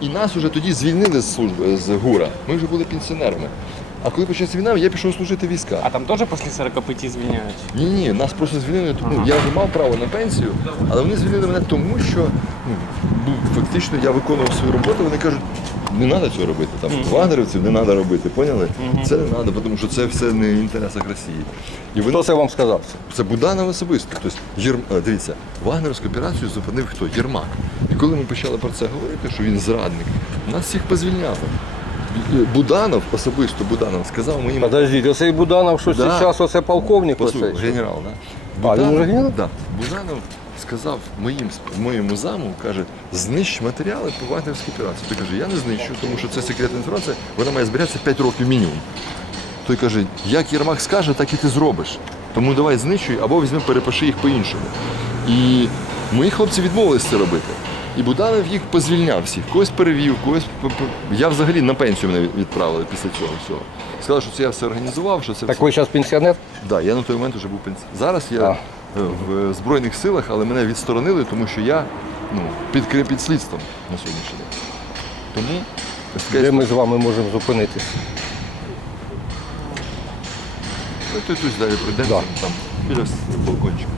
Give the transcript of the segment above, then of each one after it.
І нас вже тоді звільнили з служби з ГУРа. Ми вже були пенсіонерами. А коли почалася війна, я пішов служити в війська. А там теж після 45 звільняють? Ні, ні, нас просто звільнили. Тому я вже мав право на пенсію, але вони звільнили мене тому, що ну, був фактично я виконував свою роботу. Вони кажуть, не треба цього робити. Там вагнерівців не треба робити. Поняли? Це не треба, тому що це все не в інтересах Росії. І вони Хто це вам сказав? це Буданов особисто. Тобто, Єр... е, дивіться, вагнерівську операцію зупинив хто? Єрмак. І коли ми почали про це говорити, що він зрадник, нас всіх позвільняли. Буданов, особисто Буданов, сказав моїм Подождіть, оцей Буданов, що Да. зараз оце полковник Послухай, генерал, да? А, він вже генерал? Да. Буданов сказав моїм, моєму заму, каже, знищ матеріали по вагнерівській операції. Той каже, я не знищу, тому що це секретна інформація, вона має збиратися 5 років мінімум. Той каже, як Єрмак скаже, так і ти зробиш. Тому давай знищуй або візьми, перепиши їх по-іншому. І мої хлопці відмовилися це робити. І Буданов їх позвільняв всіх, когось перевів, когось я взагалі на пенсію мене відправили після цього всього. Сказали, що це я все організував, що це Так все. ви зараз пенсіонер? Да, я на той момент вже був пенсіонер. Зараз я А. е, в Збройних силах, але мене відсторонили, тому що я ну, під, під слідством на сьогоднішній день. Тому ось така Де історія. ми з вами можемо зупинитися? Ну, то тут далі пройдемо, Да. там біля балкончика.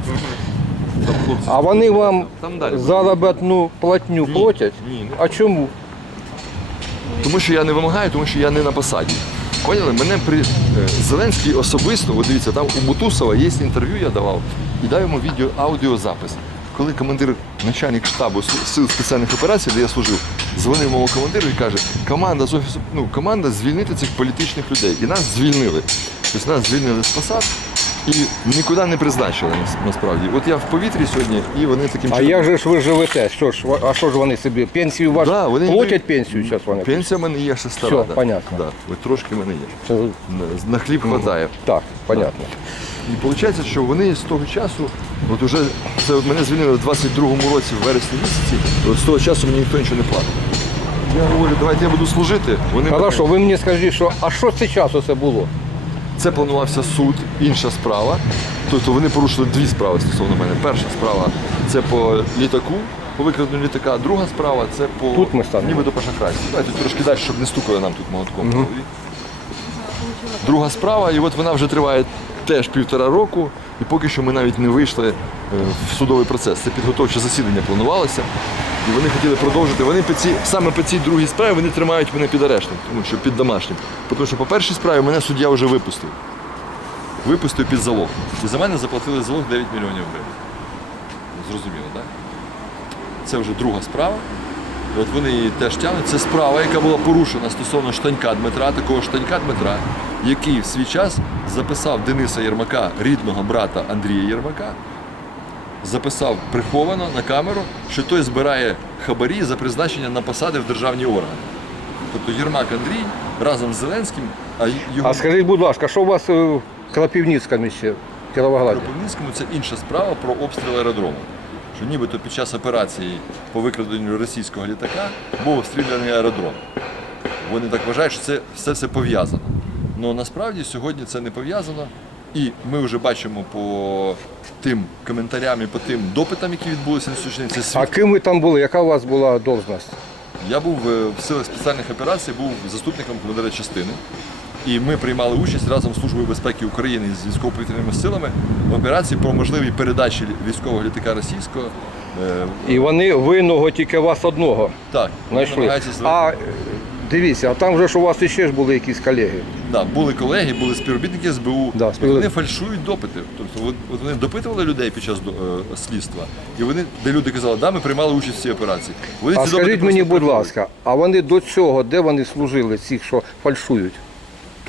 Там хлопці. А вони вам Там далі. заробітну платню Ні, платять? ні, не А чому? Тому що я не вимагаю, тому що я не на посаді. Поняли? Мене при е, Зеленський особисто, от дивіться, там у Бутусова є інтерв'ю, я давав, і дав йому відео, аудіозапис. Коли командир, начальник штабу сил спеціальних операцій, де я служив, дзвонив мого командиру і каже, команда з офісу, ну, команда звільнити цих політичних людей. І нас звільнили. Тобто нас звільнили з посад і нікуди не призначили нас- насправді. От я в повітрі сьогодні, і вони таким А чином. як же ж ви живете? Що ж, а що ж вони собі? Пенсію вашу Да, вони платять пенсію зараз вони? Пенсія в мене є ще стара. Да. понятно. Да. От трошки в мене є. Це- На- На хліб вистачає. Так, понятно. І виходить, що вони з того часу, от уже це от мене звільнили в 22-му році, в вересні місяці, от з того часу мені ніхто нічого не платить. Я говорю, давайте я буду служити. Вони Хорошо, ви мені скажіть, що а що це часу це було? Це планувався суд, інша справа. Тобто вони порушили дві справи стосовно мене. Перша справа це по літаку, по викраденню літака. Друга справа це по Тут ми станемо. нібито по шахрайству. Давайте трошки далі, щоб не стукали нам тут молотком. по. Друга справа, і от вона вже триває теж півтора року, і поки що ми навіть не вийшли е, в судовий процес. Це підготовче засідання планувалося. І вони хотіли продовжити. Вони по цій, саме по цій другій справі вони тримають мене під арештом, тому що під домашнім. Тому що по першій справі мене суддя вже випустив. Випустив під залог. І за мене заплатили залог 9 мільйонів гривень. Зрозуміло, так? Це вже друга справа. От вони її теж тягнуть. Це справа, яка була порушена стосовно штанька Дмитра, такого штанька Дмитра, який в свій час записав Дениса Єрмака, рідного брата Андрія Єрмака, записав приховано на камеру, що той збирає хабарі за призначення на посади в державні органи. Тобто Єрмак Андрій разом з Зеленським, а його А скажіть, будь ласка, що у вас е, в Крапівницькому ще в в Кіровограді? Кропивницькому це інша справа про обстріл аеродрому. Що нібито під час операції по викраденню російського літака був обстріляний аеродром. Вони так вважають, що це все це пов'язано. Але насправді сьогодні це не пов'язано. І ми вже бачимо по тим коментарям і по тим допитам, які відбулися на сьогодні. Це А ким ви там були? Яка у вас була должність? Я був е, в силах спеціальних операцій, був заступником командира частини. І ми приймали участь разом з Службою безпеки України з військово-повітряними силами в операції по можливій передачі військового літака російського. Е, І вони винного тільки вас одного Так, знайшли. А дивіться, а там же ж у вас іще ж були якісь колеги. Да, були колеги, були співробітники СБУ. Да, співробітники. Вони фальшують допити. Тобто вони допитували людей під час е, слідства, і вони, де люди казали, да, ми приймали участь в цій операції. Вони А ці скажіть мені, будь ласка, а вони до цього, де вони служили, ці, що фальшують?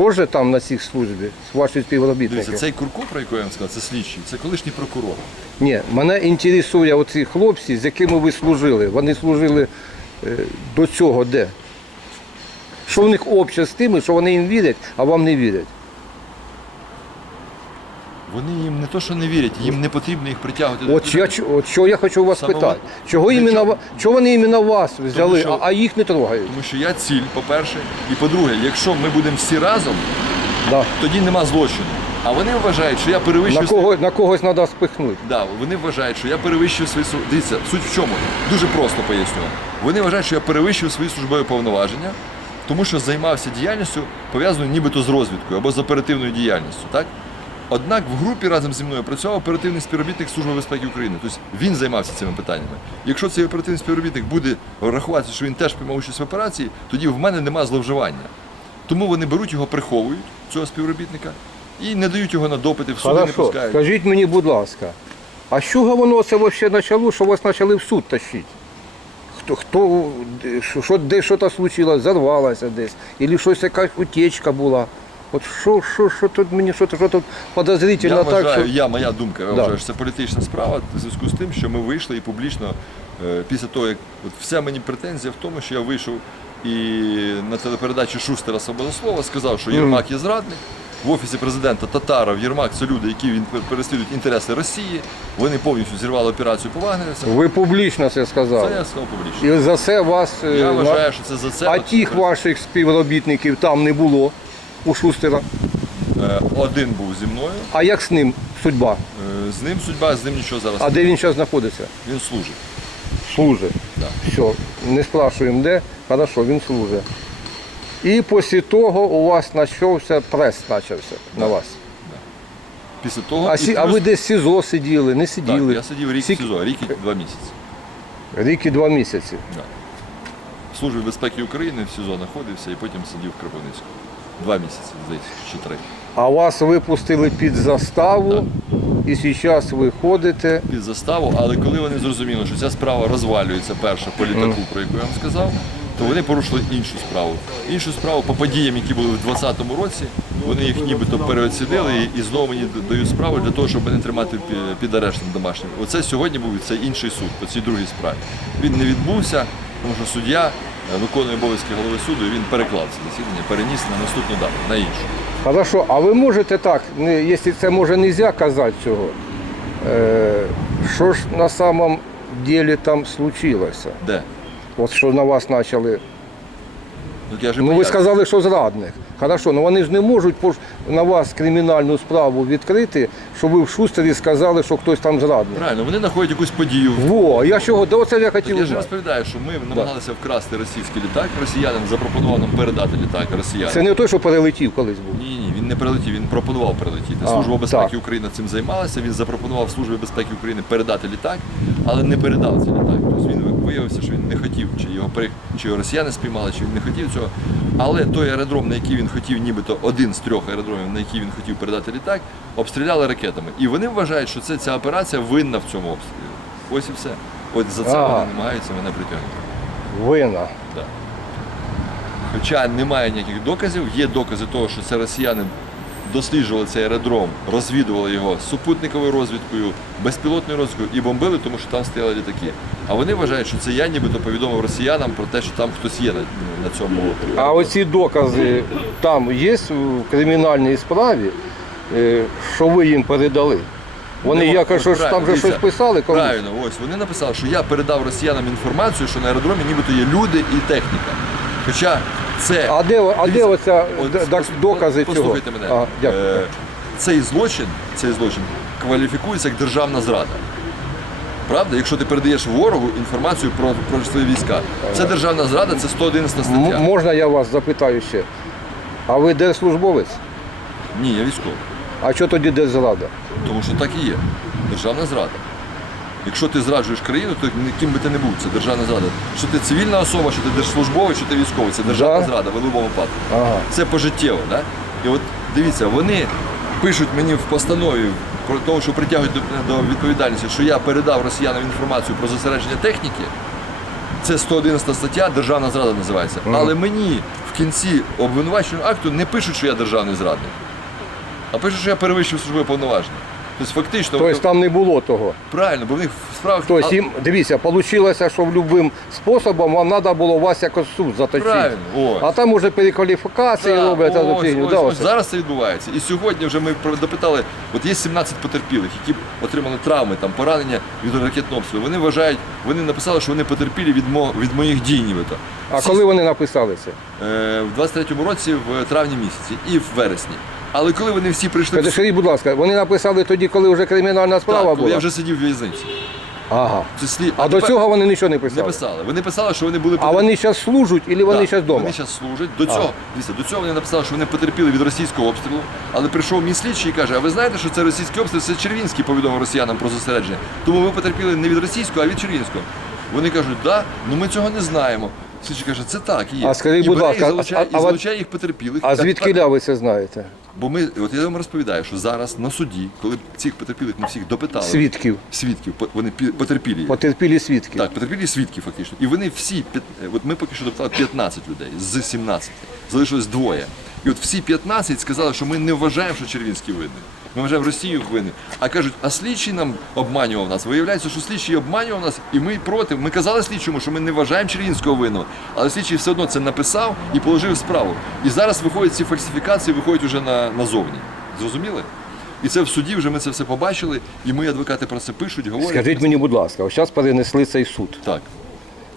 Теж там на цій службі, ваші співробітники? Дивіться, цей Курко, про якого я вам сказав, це слідчий, це колишній прокурор. Ні, мене інтересує оці хлопці, з якими ви служили. Вони служили е, до цього де? Що в них обще з тими, що вони їм вірять, а вам не вірять? Вони їм не то, що не вірять, їм не потрібно їх притягувати до От, я, ч- от що я хочу у вас Саме питати. от- Чого, іменно, чого? ва- чого вони іменно вас взяли, що- а, а їх не трогають? Тому що я ціль, по-перше, і по-друге, якщо ми будемо всі разом, Да. тоді нема злочину. А вони вважають, що я перевищую На, свої- кого, на когось треба спихнути. Да, вони вважають, що я перевищую свої слу- Дивіться, суть в чому? Дуже просто поясню. Вони вважають, що я перевищую свої службові повноваження, тому що займався діяльністю, пов'язаною нібито з розвідкою або з оперативною діяльністю. Так? Однак в групі разом зі мною працював оперативний співробітник Служби безпеки України. Тобто він займався цими питаннями. Якщо цей оперативний співробітник буде рахуватися, що він теж приймав участь в операції, тоді в мене немає зловживання. Тому вони беруть його, приховують, цього співробітника, і не дають його на допити, в суди не Хорошо, пускають. скажіть мені, будь ласка, а з чого воно це взагалі почало, що вас почали в суд тащити? Хто, хто де, що, що, де щось случилось, зарвалося десь, або щось якась утечка була. От що, що, що тут мені, що, що тут подозрительно Я так, вважаю, що... я, моя думка, я Да. вважаю, що це політична справа в зв'язку з тим, що ми вийшли і публічно, е, після того, як от вся мені претензія в тому, що я вийшов і на телепередачі Шустера Свобода Слова сказав, що Єрмак є зрадник. В офісі президента Татаров, Єрмак це люди, які він переслідують інтереси Росії. Вони повністю зірвали операцію по вагнерівцям. Ви публічно це сказали. Це я сказав публічно. І за це вас... е, Я вважаю, що це за це. А тих ваших співробітників там не було у Шустера. Е, один був зі мною, А як з ним судьба? е, з ним судьба, з ним нічого зараз. А де він зараз знаходиться? Він служить. Служить. Да. Все, не спрашуємо де, хорошо, він служить. І після того у вас почався прес почався на вас. Після того А, сі, а ви десь в СІЗО сиділи, не так, сиділи. я сидів рік в СІЗО, рік і два місяці. Рік і два місяці. Да. В Службі безпеки України в СІЗО знаходився і потім сидів в Кропивницькому. Два місяці, здається, чи три. А вас випустили під заставу, і зараз ви ходите. Під заставу, але коли вони зрозуміли, що ця справа розвалюється перша по літаку, про яку я вам сказав, то вони порушили іншу справу. Іншу справу по подіям, які були в 2020 році, вони їх нібито переоцінили і, і знову мені дають справу для того, щоб не тримати пі- під арештом домашнім. Оце сьогодні був цей інший суд по цій другій справі. Він не відбувся, тому що суддя виконує обов'язки голови суду, і він переклав це засідання, переніс на наступну дату, на іншу. Хорошо, а ви можете так, не- якщо це може не можна казати цього, е, що ж на самом ділі там случилося? Де? От що на вас почали Ну, я ж і Ну ви сказали, що зрадник. Хорошо, ну вони ж не можуть на вас кримінальну справу відкрити, що ви в Шустері сказали, що хтось там зрадник. Правильно, вони знаходять якусь подію. Во, я чого? Да оце я хотів я ж розповідаю, що ми намагалися вкрасти російський літак. Росіянин запропонував нам передати літак росіянам. Це не той, що перелетів колись був. Ні, ні, він не прилетів, він пропонував прилетіти. Служба безпеки. України цим займалася. Він запропонував Службі безпеки України передати літак, але не передав цей літак. Тобто він виявився, що він не хотів, чи його чи його росіяни спіймали, чи він не хотів цього. Але той аеродром, на який він хотів, нібито один з трьох аеродромів, на який він хотів передати літак, обстріляли ракетами. І вони вважають, що це ця операція винна в цьому обстрілі. Ось і все. От за це Ага. вони намагаються мене притягнути. Вина. Да. Хоча немає ніяких доказів, є докази того, що це росіяни досліджували цей аеродром, розвідували його супутниковою розвідкою, безпілотною розвідкою і бомбили, тому що там стояли літаки. А вони вважають, що це я нібито повідомив росіянам про те, що там хтось є на, на цьому. А оці докази там є в кримінальній справі, е, що ви їм передали. Вони Ну, якось що там же щось писали комусь. Правильно, ось вони написали, що я передав росіянам інформацію, що на аеродромі нібито є люди і техніка. Хоча це А де, а де оця докази цього? Послухайте мене. А, дякую. Е, Цей злочин, цей злочин кваліфікується як державна зрада. Правда? Якщо ти передаєш ворогу інформацію про, про свої війська. Це державна зрада, це 111 М- стаття. можна я вас запитаю ще? А ви держслужбовець? Ні, я військовий. А що тоді держзрада? Тому що так і є. Державна зрада. Якщо ти зраджуєш країну, то ким би ти не був, це державна зрада. Що ти цивільна особа, що ти держслужбовець, що ти військовий, це державна Да. зрада в будь-якому випадку. Ага. Це пожиттєво. Да? І от дивіться, вони пишуть мені в постанові про те, що притягують до, до відповідальності, що я передав росіянам інформацію про зосередження техніки. Це 111 стаття, державна зрада називається. Але мені в кінці обвинуваченого акту не пишуть, що я державний зрадник, а пишуть, що я перевищив службове повноваження. Тобто фактично, Тобто там не було того. правильно, бо в них в справах Тобто їм, дивіться, вийшло, що будь-яким способом вам треба було вас якось в суд заточити. Правильно, ось. А там уже перекваліфікації Да, роблять, ось, ось, ось оце. зараз це відбувається. І сьогодні вже ми про- допитали, от є 17 потерпілих, які отримали травми, там, поранення від ракетного обстрілу. Вони вважають, вони написали, що вони потерпілі від, мо, від моїх дій нібито. А Всі- коли вони написали це? Е, в 23-му році, в травні місяці і в вересні. Але коли вони всі прийшли в Скажіть, будь ласка, вони написали тоді, коли вже кримінальна справа так, коли була? я вже сидів в в'язниці. Ага. Це слід... А до тепер цього вони нічого не не писали? писали. Вони писали, що вони були А вони зараз служать і вони зараз вдома? Вони зараз служать. До цього, дивіться, до цього вони написали, що вони потерпіли від російського обстрілу, але прийшов мій слідчий і каже: а ви знаєте, що це російський обстріл, це Червінський повідомив росіянам про зосередження. Тому ви потерпіли не від російського, а від Червінського. Вони кажуть, да, ну ми цього не знаємо. Слідчий каже, це так, є. А скажіть, і будь ласка, і залучає, а- а і залучає їх потерпілих. А звідки ви це знаєте? Бо ми, от я вам розповідаю, що зараз на суді, коли цих потерпілих ми всіх допитали, Свідків. свідків, вони пі- потерпілі. Потерпілі свідки. Так, потерпілі свідки фактично. І вони всі, от ми поки що допитали 15 людей з 17. Залишилось двоє. І от всі 15 сказали, що ми не вважаємо, що Червінський винний. Ми вважаємо Росію винним. А кажуть, а слідчий нам обманював нас. Виявляється, що слідчий обманював нас, і ми проти. Ми казали слідчому, що ми не вважаємо Червінського винного. Але слідчий все одно це написав і положив справу. І зараз виходять ці фальсифікації, виходять уже на, назовні. Зрозуміли? І це в суді вже ми це все побачили, і мої адвокати про це пишуть, говорять. Скажіть мені, будь ласка, зараз перенесли цей суд. Так,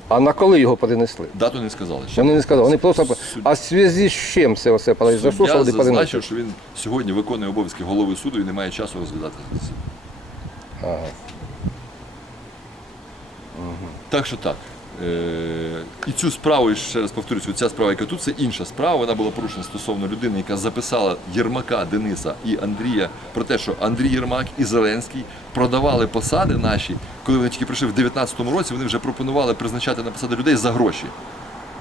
А на коли його перенесли? дату не сказали. ще. Вони не сказали. Вони просто. А в зв'язку з чим це все произошло, що Суддя вони перенесли? зазначив, що він сьогодні виконує обов'язки голови суду і не має часу розглядати це. Ага. Так що так. Е, і цю справу, і ще раз повторюся, ця справа, яка тут, це інша справа. Вона була порушена стосовно людини, яка записала Єрмака Дениса і Андрія про те, що Андрій Єрмак і Зеленський продавали посади наші, коли вони тільки прийшли в 2019 році, вони вже пропонували призначати на посади людей за гроші.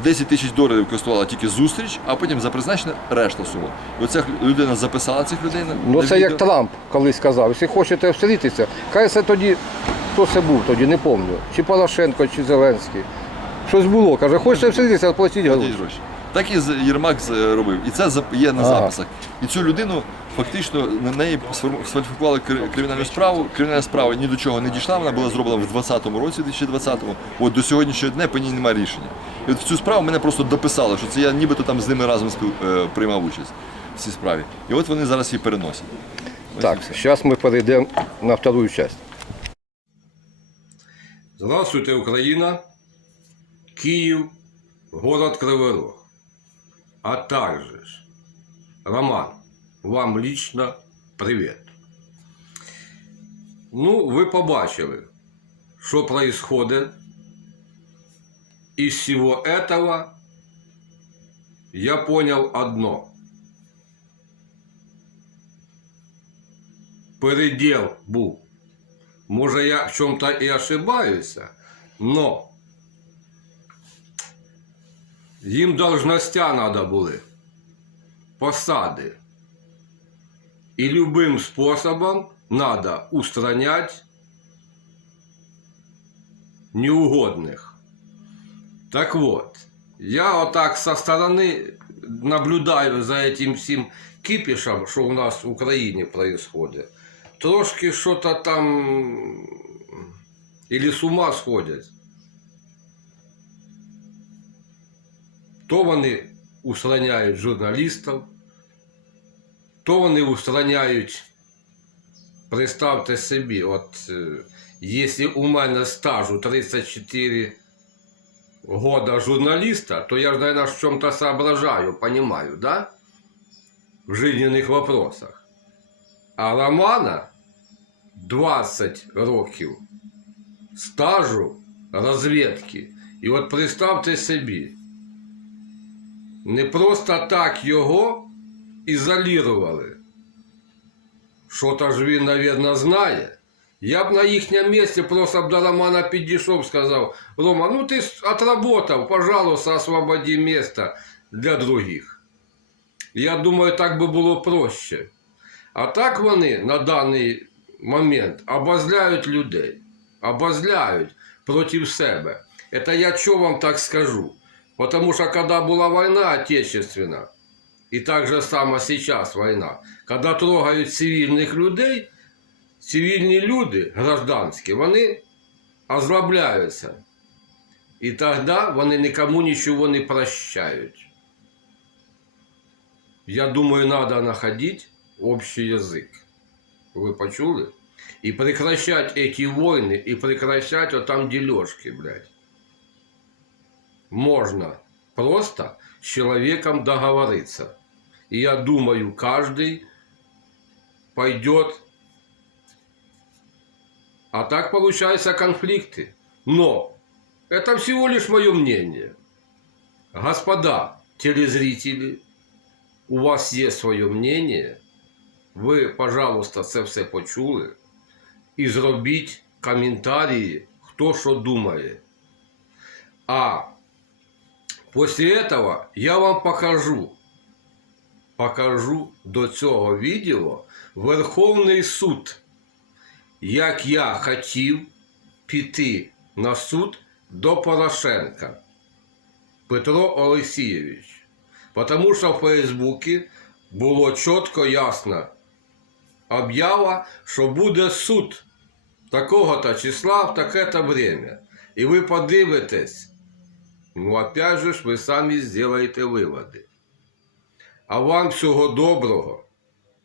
10 тисяч доларів коштувала тільки зустріч, а потім за призначення решта сума. І оця людина записала цих людей на Ну це відео. як Трамп колись сказав. Якщо хочете встрітися, хай це тоді, хто це був тоді, не пам'ятаю. Чи Порошенко, чи Зеленський. Щось було, каже, хочете встрітися, платіть гроші. Так і Єрмак з- робив. І це є на записах. І цю людину фактично на неї сфальсифікували кримінальну справу. Кримінальна справа ні до чого не дійшла. Вона була зроблена в 2020 році, 2020-му. От до сьогоднішнього дня по ній немає рішення. І от в цю справу мене просто дописали, що це я нібито там з ними разом спіл... е, приймав участь в цій справі. І от вони зараз її переносять. Ось Так, зараз ми перейдемо на вторую часть. Здравствуйте, Украина, Киев, город Кривой Рог. А также, Роман, вам лично привет. Ну, ви побачили, що происходит. Из всего этого я понял одно. Передел був. Може, я в чому-то і ошибаюся, но їм должностя надо були, посади. І любим способом надо устранять неугодных. Так вот, я отак со стороны наблюдаю за этим всім кипішем, що у нас в Україні происходит. Трошки що-то там или з ума сходять. То вони устраняють журналістів, то вони устраняють, представте собі, от е, якщо у мене стажу 34 года журналиста, то я, наверное, в чем-то соображаю, понимаю, да? В жизненных вопросах. А Романа 20 років стажу розвідки. І от представте собі, не просто так його ізолірували. Що-то ж він, мабуть, знає. Я б на їхньому місці просто б до Романа підійшов, сказав, Рома, ну ти ж отработав, пожалуйста, освободи місце для других. Я думаю, так би було проще. А так вони на даний момент обозляють людей, обозляють проти себе. Это я что вам так скажу? Потому что когда была война отечественная, и так же само сейчас война, когда трогают цивільних людей, цивільні люди, гражданські, вони озлобляються. І тоді вони нікому нічого не прощають. Я думаю, надо находить общий язык. Вы почули? И прекращать эти войны, и прекращать вот там дележки, блядь. Можно просто с человеком договориться. И я думаю, каждый пойдет. А так получаются конфликты. Но это всего лишь мое мнение. Господа телезрители, у вас є своє мнение. Ви, пожалуйста, це все почули. І зробіть коментарі, хто що думає. А після этого я вам покажу, покажу до цього відео Верховний суд, як я хотів піти на суд до Порошенка Петро Олексійович. Потому що в Фейсбуці було чітко ясно об'ява, що буде суд такого-то числа в таке-то время. І ви подивитесь, ну опять же ви самі зробите виводи. А вам всього доброго,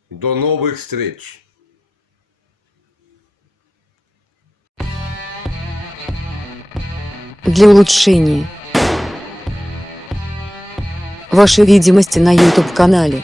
до нових встреч. для улучшения вашей видимости на YouTube-канале.